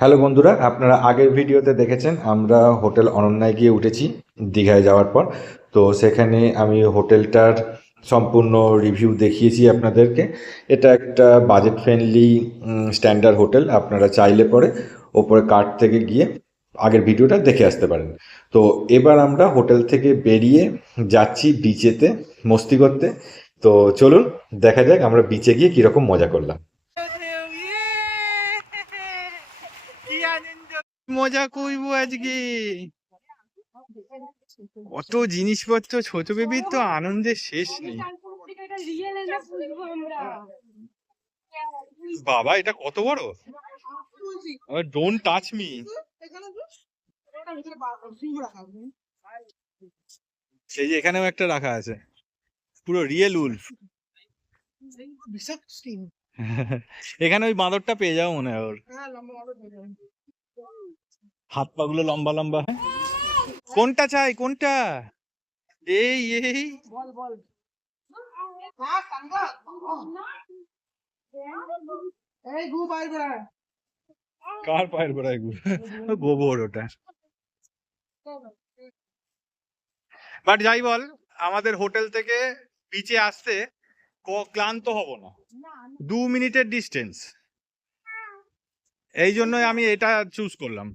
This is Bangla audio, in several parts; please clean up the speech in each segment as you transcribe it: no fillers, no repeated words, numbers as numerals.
হ্যালো বন্ধুরা, আপনারা আগের ভিডিওতে দেখেছেন আমরা হোটেল অনন্যায় গিয়ে উঠেছি দীঘায় যাওয়ার পর। তো সেখানে আমি হোটেলটার সম্পূর্ণ রিভিউ দেখিয়েছি আপনাদেরকে। এটা একটা বাজেট ফ্রেন্ডলি স্ট্যান্ডার্ড হোটেল। আপনারা চাইলে পরে ওপরে কার্ট থেকে গিয়ে আগের ভিডিওটা দেখে আসতে পারেন। তো এবার আমরা হোটেল থেকে বেরিয়ে যাচ্ছি বিচেতে মস্তি করতে। তো চলুন দেখা যাক আমরা বিচে গিয়ে কীরকম মজা করলাম। কি আনন্দ, মজা করবো আজকে। কত জিনিসপত্র, ছোট বেবির তো আনন্দের শেষ নেই। বাবা এটা কত বড়! Don't touch me. সেই যে এখানেও একটা রাখা আছে, পুরো রিয়েল উলফ। এখানে ওই বাঁদরটা পেয়ে যাও মনে হয় ওর। হাত পা গুলো লম্বা লম্বা। কোনটা চাই কোনটা? এই এই বল বল। কার পায়ের গোড়ায় গু? গোবর ওটা। বাট যাই বল, আমাদের হোটেল থেকে বিচে আসতে ক্লান্ত হব না। 2 মিনিটের ডিস্টেন্স, এই জন্যই আমি এটা চুজ করলাম।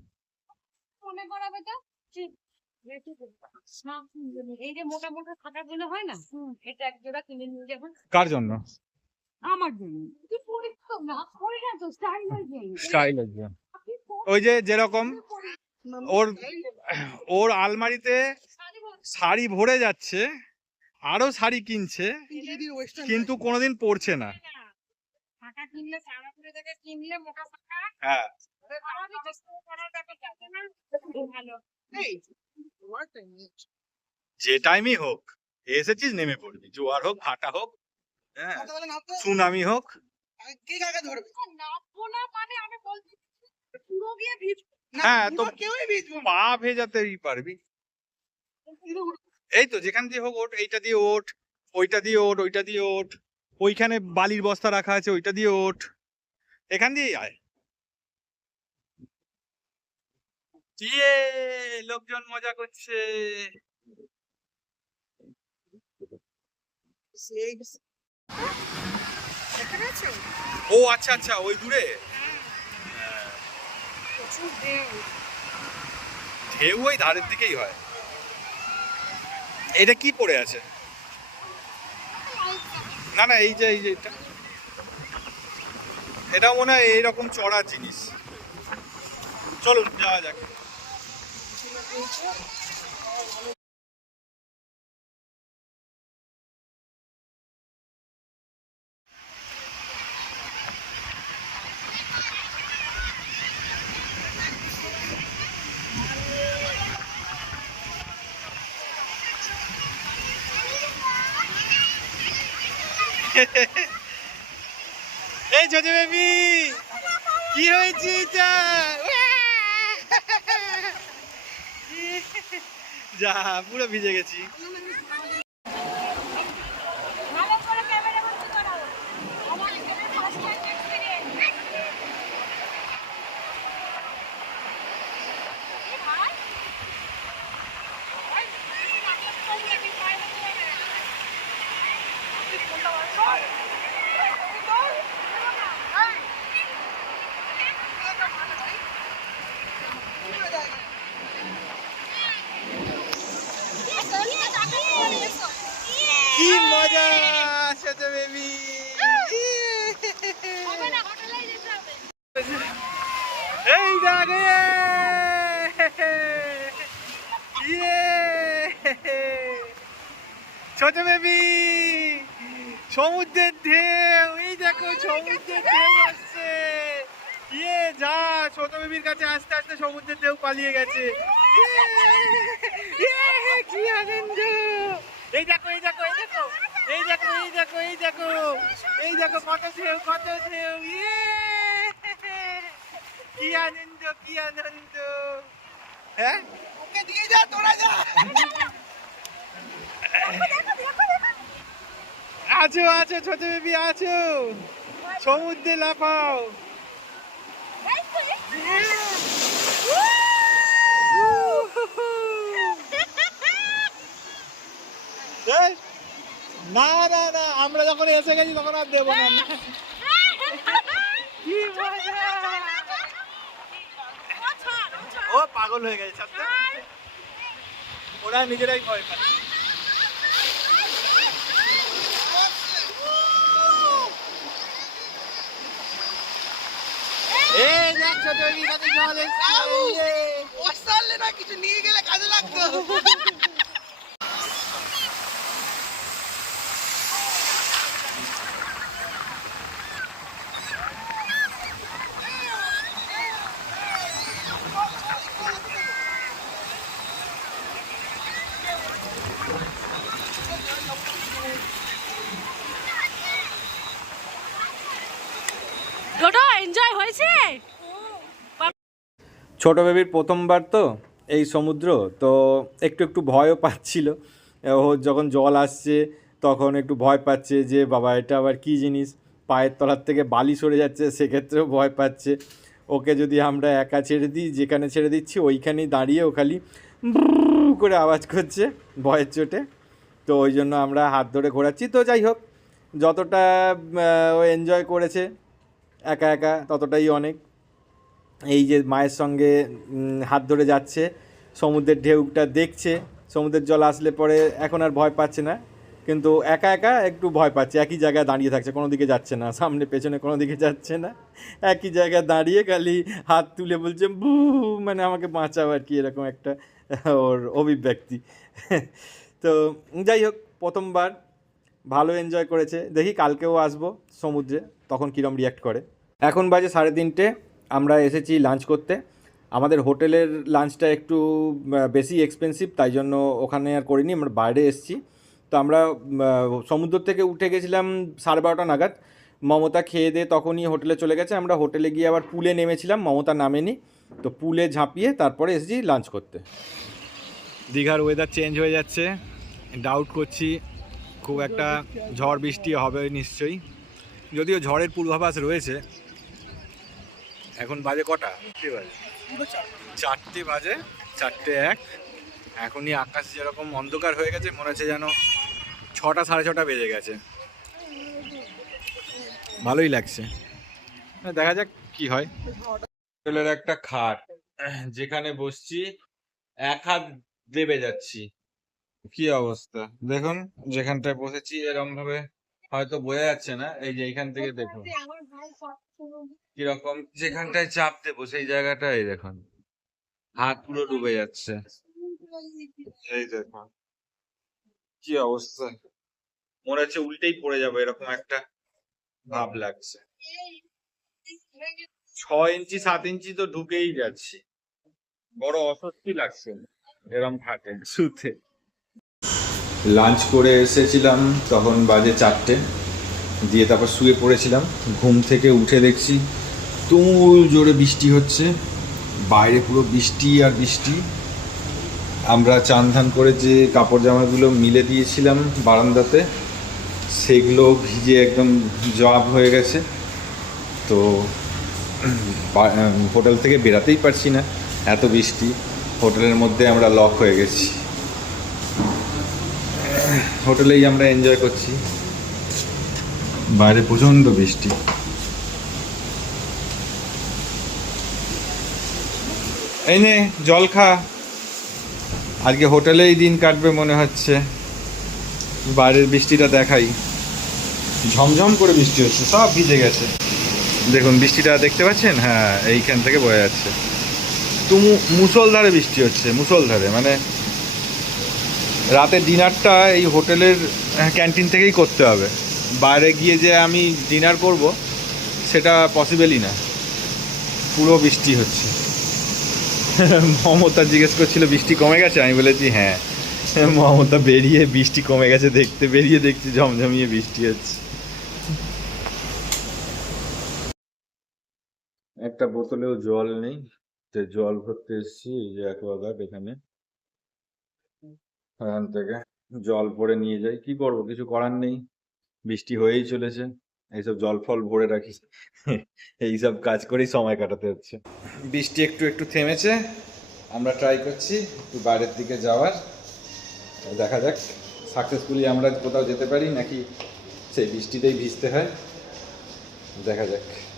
এই যে মোটা মোটা খাতাগুলো হয় না, এটা এক জোড়া কিনে নিয়ে যাবেন। কার জন্য? আমার জন্য। স্টাইল আছে। ওই যে যেরকম ওর ওর আলমারিতে শাড়ি ভরে যাচ্ছে, আরো শাড়ি কিনছে, কিন্তু কোনোদিন পরছে না। হ্যাঁ, যে টাইমই হোক এসেছিস নেমে পড়বি, জোয়ার হোক ভাটা হোক, হ্যাঁ সুনামি হোক। হ্যাঁ তো পা ভেজাতেই পারবি। এই তো যেখান দিয়ে হোক ওঠ, এইটা দিয়ে ওঠ, ওইটা দিয়ে ওঠ, ওইটা দিয়ে ওঠ, ওইখানে বালির বস্তা রাখা আছে ওইটা দিয়ে ওঠ, এখান দিয়েই আয়। ইয়ে, লোকজন মজা করছে। ও আচ্ছা আচ্ছা, ওই দূরে ঢেউ ওই ধারের দিকেই হয়। এটা কি পড়ে আছে? না না, এই যে এটা মনে হয় এইরকম চড়ার জিনিস। চলুন যাওয়া যাক। এই ছোট বেবি, কি হয়েছে এটা? যা পুরো ভিজে গেছি। কি মজা ছোট বেবি। এই দেখে ছোট বেবি, সমুদ্রের ঢেউ, এই দেখো সমুদ্রের ঢেউ আসছে। ইয়ে যা, ছোট বেবির কাছে আস্তে আস্তে সমুদ্রের ঢেউ পালিয়ে গেছে। কি আনন্দ! এই দেখো এই দেখো এই দেখো এই দেখো এই দেখো এই দেখো এই দেখো কত ঢেউ কত ঢেউ। ইয়ে কি আনন্দ কি আনন্দ। হ্যাঁ ওকে দিয়ে যা, তোরা যা। আছো আছো ছোট বেবি আছো, সমুদ্রে লাফাও। যখন এসে গেছি তখন আর দেবো না। কি মজা! ও পাগল হয়ে গেছে, ওরা নিজেরাই ভয় পাচ্ছে। কিছু নিয়ে গেলে কাজে লাগতো। টোটো এনজয় হয়েছে? ছোট বেবির প্রথমবার তো এই সমুদ্র, তো একটু একটু ভয়ও পাচ্ছিল। ও যখন জল আসছে তখন একটু ভয় পাচ্ছে যে বাবা এটা আবার কী জিনিস, পায়ের তলার থেকে বালি সরে যাচ্ছে সেক্ষেত্রেও ভয় পাচ্ছে। ওকে যদি আমরা একা ছেড়ে দিই, যেখানে ছেড়ে দিচ্ছি ওইখানেই দাঁড়িয়ে ও খালি ব্রু করে আওয়াজ করছে ভয়ের চোটে। তো ওই জন্য আমরা হাত ধরে ঘোরাচ্ছি। তো যাই হোক, যতটা ও এনজয় করেছে একা একা ততটাই অনেক। এই যে মায়ের সঙ্গে হাত ধরে যাচ্ছে, সমুদ্রের ঢেউটা দেখছে, সমুদ্রের জল আসলে পরে এখন আর ভয় পাচ্ছে না, কিন্তু একা একা একটু ভয় পাচ্ছে। একই জায়গায় দাঁড়িয়ে থাকছে, কোনো দিকে যাচ্ছে না, সামনে পেছনে কোনো দিকে যাচ্ছে না, একই জায়গায় দাঁড়িয়ে খালি হাত তুলে বলছে বু, মানে আমাকে বাঁচাও আর কি, এরকম একটা ওর অভিব্যক্তি। তো যাই হোক, প্রথমবার ভালো এনজয় করেছে। দেখি কালকেও আসবো সমুদ্রে, তখন কীরকম রিয়্যাক্ট করে। এখন বাজে 3:30, আমরা এসেছি লাঞ্চ করতে। আমাদের হোটেলের লাঞ্চটা একটু বেশি এক্সপেন্সিভ, তাই জন্য ওখানে আর করিনি, আমরা বাইরে এসেছি। তো আমরা সমুদ্র থেকে উঠে গেছিলাম 12:30 নাগাদ। মমতা খেয়ে দিয়ে তখনই হোটেলে চলে গেছে। আমরা হোটেলে গিয়ে আবার পুলে নেমেছিলাম, মমতা নামেনি, তো পুলে ঝাঁপিয়ে তারপরে এসেছি লাঞ্চ করতে। দীঘার ওয়েদার চেঞ্জ হয়ে যাচ্ছে, ডাউট করছি খুব একটা ঝড় বৃষ্টি হবে নিশ্চয়ই, যদিও ঝড়ের পূর্বাভাস রয়েছে। এখন বাজে কটা? 4টে বাজে, 4:01। এখনই আকাশ যেরকম অন্ধকার হয়ে গেছে, মনে হচ্ছে যেন 6টা 6:30 বেজে গেছে। ভালোই লাগছে, দেখা যাক কি হয়। হোটেলের একটা খাট, যেখানে বসছি 1 হাত দেবে যাচ্ছি, কি অবস্থা দেখুন। যেখানটায় বসেছি এরকম ভাবে হয়তো বোঝা যাচ্ছে না, এই যে এইখান থেকে দেখুন কিরকম, যেখানটায় চাপ দেবো সেই জায়গাটাই দেখুন হাত পুরো ডুবে যাচ্ছে। এই দেখুন কি অবস্থা, মনে হচ্ছে উল্টেই পড়ে যাবে, এরকম একটা ভাব লাগছে। 6 ইঞ্চি 7 ইঞ্চি তো ঢুকেই যাচ্ছি, বড় অস্বস্তি লাগছে এরকম খাটে শুতে। লাঞ্চ করে এসেছিলাম তখন বাজে 4টে, দিয়ে তারপর শুয়ে পড়েছিলাম। ঘুম থেকে উঠে দেখছি তুমুল জোরে বৃষ্টি হচ্ছে, বাইরে পুরো বৃষ্টি আর বৃষ্টি। আমরা চান ধান করে যে কাপড় জামাগুলো মিলে দিয়েছিলাম বারান্দাতে, সেগুলো ভিজে একদম জব হয়ে গেছে। তো হোটেল থেকে বেরাতেই পারছি না, এত বৃষ্টি। হোটেলের মধ্যে আমরা লক হয়ে গেছি, হোটেলেই আমরা এনজয় করছি, বাইরে প্রচণ্ড বৃষ্টি। এই নে জল খা, আজকে হোটেলেই দিন কাটবে মনে হচ্ছে। বাইরের বৃষ্টিটা দেখাই, ঝমঝম করে বৃষ্টি হচ্ছে, সব ভিজে গেছে। দেখুন বৃষ্টিটা দেখতে পাচ্ছেন, হ্যাঁ এইখান থেকে বোঝা যাচ্ছে। তো মুষলধারে বৃষ্টি হচ্ছে, মুষলধারে। মানে রাতের ডিনারটা এই হোটেলের ক্যান্টিন থেকেই করতে হবে, বাইরে গিয়ে যে আমি ডিনার করব সেটা পসিবলই না, পুরো বৃষ্টি হচ্ছে। মমতা জিজ্ঞেস করছিল বৃষ্টি কমে গেছে, আমি বলেছি হ্যাঁ। মমতা বেরিয়ে বৃষ্টি কমে গেছে দেখতে, বেরিয়ে দেখছি ঝমঝমিয়ে বৃষ্টি হচ্ছে। একটা বোতলেও জল নেই, জল ভরতে এসেছি এই যে অ্যাকোয়াগার্ড, এখানে এখান থেকে জল ভরে নিয়ে যাই। কি করবো, কিছু করার নেই, বৃষ্টি হয়েই চলেছে, এইসব জল ফল ভরে রাখি, এইসব কাজ করেই সময় কাটাতে হচ্ছে। বৃষ্টি একটু একটু থেমেছে, আমরা ট্রাই করছি একটু বাইরের দিকে যাওয়ার। দেখা যাক সাকসেসফুলি আমরা কোথাও যেতে পারি নাকি সেই বৃষ্টিতেই ভিজতে হয়, দেখা যাক।